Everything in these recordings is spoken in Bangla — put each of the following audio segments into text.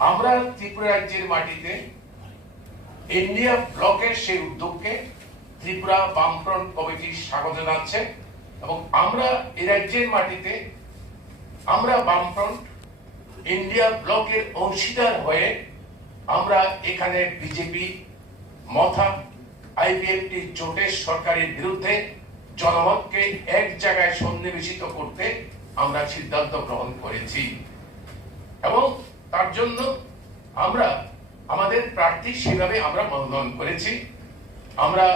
আমরা ত্রিপুরা রাজ্যের মাটিতে ইন্ডিয়া ব্লকের সেই উদ্যোগকে ত্রিপুরা বামফ্রন্ট কমিটি স্বাগত জানাচ্ছে এবং আমরা এই রাজ্যের মাটিতে আমরা বামফ্রন্ট ইন্ডিয়া ব্লকের অংশীদার হয়ে আমরা এখানে বিজেপি মথা আইপিএফটি জোটের সরকারের বিরুদ্ধে জনমতকে এক জায়গায় সন্নিবেশিত করতে আমরা সিদ্ধান্ত গ্রহণ করেছি। এবং তার জন্য আমরা আমাদের প্রার্থী সেভাবে আমরা মনোনয়ন করেছি। আমরা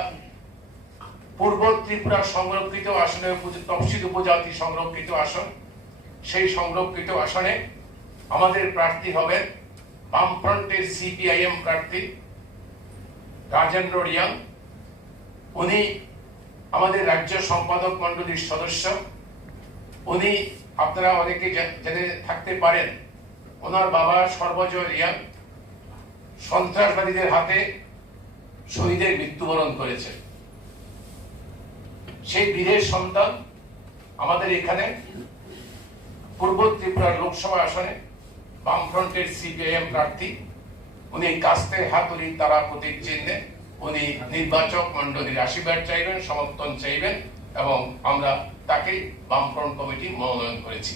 পূর্ব ত্রিপুরা সংরক্ষিত আসনে তফসিল উপজাতি সংরক্ষিত আসন। সেই সংরক্ষিত আসনে আমাদের প্রার্থী হবেন বামফ্রন্টের সিপিআইএম প্রার্থী রাজেন্দ্র রিয়াং। উনি আমাদের রাজ্য সম্পাদক মন্ডলীর সদস্য। উনি আপনারা অনেকে জেনে থাকতে পারেন ওনার বাবা সর্বজয় রিয়াং সন্ত্রাসবাদীদের হাতে শহীদের মৃত্যুবরণ করেছে। সেই বীরের সন্তান আমাদের এখানে পূর্ব ত্রিপুরা লোকসভা আসনে বামফ্রন্টের সিপিআইএম প্রার্থী। উনি কাস্তে হাতুড়ি তারা প্রতীক চিহ্নে। উনি নির্বাচক মন্ডলীর আশীর্বাদ চাইবেন, সমর্থন চাইবেন এবং আমরা তাকে বামফ্রন্ট কমিটি মনোনয়ন করেছি।